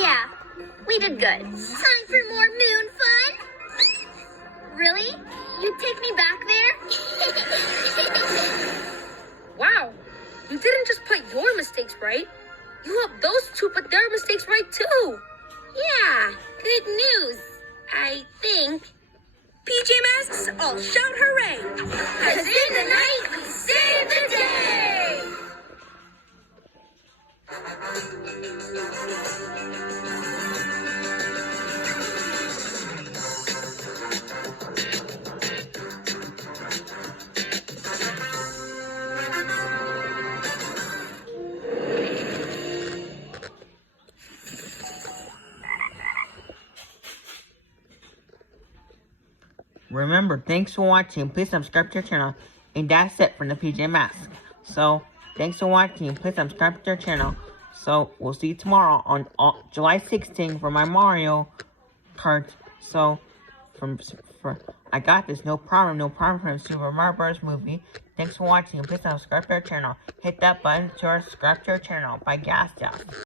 Yeah, we did good. Time for more moon fun? Really? You'd take me back there? Wow, you didn't just put your mistakes right. You helped those two put their mistakes right too. Yeah, good news, I think. PJMasks, all shout hooray! 'Cause in the night, we save the day! Remember, thanks for watching. Please subscribe to our channel. And that's it from the PJ Masks. So, thanks for watching. Please subscribe to our channel. So, we'll see you tomorrow on July 16th for my Mario Kart. So, I got this. No problem from Super Mario Bros. Movie. Thanks for watching. Please subscribe to our channel. Hit that button to subscribe to our channel by Gas House.